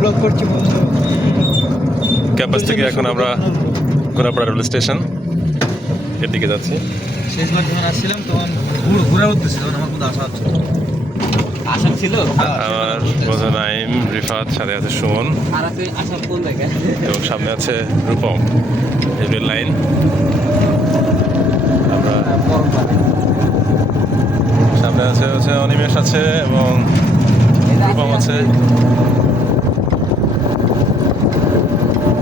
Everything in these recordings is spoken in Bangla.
ব্লগ করছি বন্ধু। ক্যাম্পাস থেকে এখন আমরা ঘোরাপাড়া রেল স্টেশনের দিকে যাচ্ছি। শেষবার যখন আসছিলাম তখন ঘুর ঘুরা উঠতেছি তখন আমার মধ্যে ছিল? আমার বন্ধু নাইম রিফাত সাথে আছে সুমন। এবং সামনে আছে রূপম এই রেল লাইন। আমরা সামনে আছে হচ্ছে অনিমেষ আছে এবং রূপম আছে।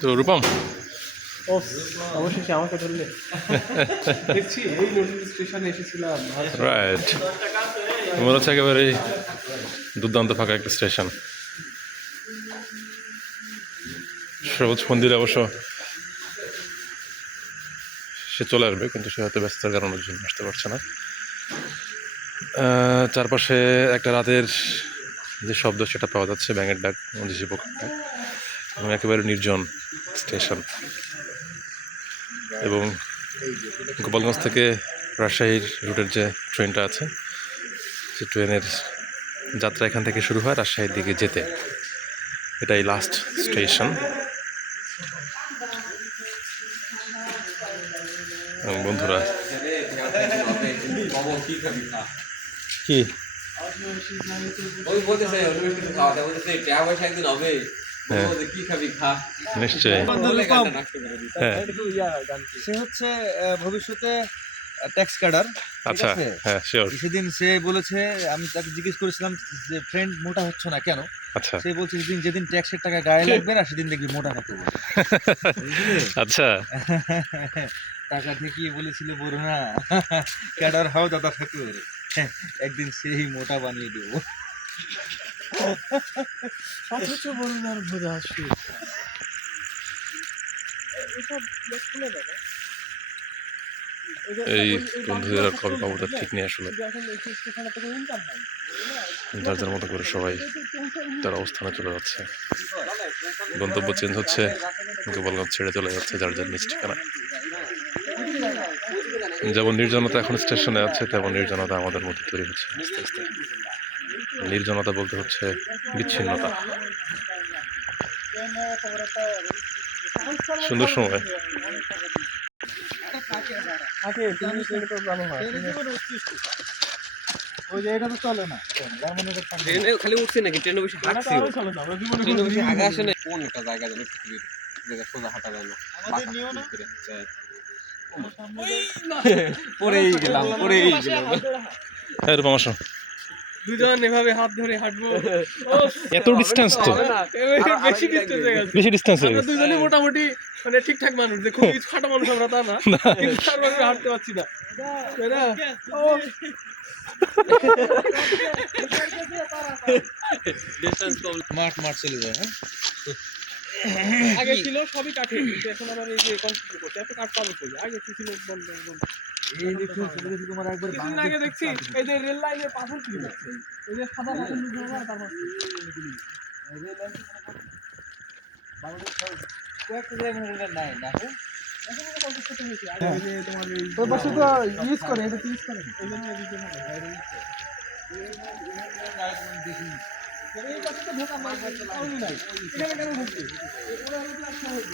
তো রূপম? অবশেষে আমাকে ধরলে। দেখছি এই নতুন স্টেশনে এসেছিলাম রাইট মনে হচ্ছে একেবারে দুর্দান্ত ফাঁকা একটা স্টেশন। সবুজ মন্দিরে অবশ্য সে চলে আসবে কিন্তু সে হয়তো ব্যস্ততার কারণের জন্য আসতে পারছে না। চারপাশে একটা রাতের যে শব্দ সেটা পাওয়া যাচ্ছে ব্যাঙের ডাক মন্দির পক্ষে। এবং একেবারে নির্জন স্টেশন। এবং গোপালগঞ্জ থেকে রাজশাহীর রুটের যে ট্রেনটা আছে সে ট্রেনের যাত্রা এখান থেকে শুরু হয় রাজশাহীর দিকে যেতে। এটাই লাস্ট স্টেশন বন্ধুরা, কি? ওই বলতেছে একদিন হবে। হ্যাঁ। নিশ্চয়ই। দিছে। হ্যাঁ। সে হচ্ছে আহ, ভবিষ্যতে ট্যাক্স কাটার আচ্ছা হ্যাঁ শিওর সেদিন সে বলেছে আমি তাকে জিজ্ঞেস করেছিলাম যে ফ্রেন্ড মোটা হচ্ছে না কেন? আচ্ছা। সে বলছে যেদিন যেদিন ট্যাক্সের টাকা গায়ে লাগবে না সেদিন দেখবি মোটা থাকবে আচ্ছা। টাকা ঠিকই বলেছিল বড় না ক্যাডার হাও দাদা ঠাকুর। একদিন সেই মোটা বানিয়ে দেবো। অথচ বলুন বোঝা আসবে। এই বন্ধুদের আর কবে পাবো তার ঠিক নেই আসলে। যার যার মতো করে সবাই তার অবস্থানে চলে যাচ্ছে। গন্তব্য চেঞ্জ হচ্ছে গোপালগঞ্জ ছেড়ে চলে যাচ্ছে যার যার নিজ ঠিকানা যেমন নির্জনতা এখন স্টেশনে আছে তেমন নির্জনতা আমাদের মধ্যে তৈরি হচ্ছে। আস্তে আস্তে। নির্জনতা বলতে হচ্ছে বিচ্ছিন্নতা। সুন্দর সময়। ওই যে এটা তো চলে না। যার মনে এটা ঠান্ডা। ট্রেনে খালি উঠছে নাকি? ট্রেনে বসে হাঁটছে। ট্রেনে বসে আগে আসে না কোন একটা জায়গা পৃথিবীর জায়গা সোজা হাঁটা যায় না? পরেই গেলাম পরেই গেলাম। হ্যাঁ দুজন এভাবে হাত ধরে হাঁটবো। এত ডিস্টেন্স তো। বেশি ডিস্টেন্স হয়ে গেছে। বেশি ডিস্টেন্স হয়ে গেছে। দুজনে মোটামুটি মানে ঠিকঠাক মানুষ যে খুবই খাটো মানুষ আমরা তা না। কিন্তু তারপরে হাঁটতে পারছি না। তাই না? ও, ডিসটেন্স কম মাঠ মাঠ চলে যায় হ্যাঁ? আগে ছিল সবই কাঠে কিন্তু এখন আবার এই যে কনক্রিট করছে এত কাঠ পাবো কই? আগে কি ছিল বন্ধ বন্ধ। এই দেখুন ছোট তোমার একবার কিছুদিন আগে দেখছি এই যে রেল লাইনে পাথর ছিল এই যে সাদা পাথর লুকিয়ে আছে, তারপর কয়েকটা জায়গায় এটা নাই না হ্যাঁ? এখন এটা কনক্রিট করতে হয়েছে আগে এই যে তোমার এই ওই পাশে তো ইউজ করে এটা ইউজ করে এই জন্য মনে হয়, নাই, এখানে কেন ঢুকছে? ওরা হচ্ছে একশো হয়ে।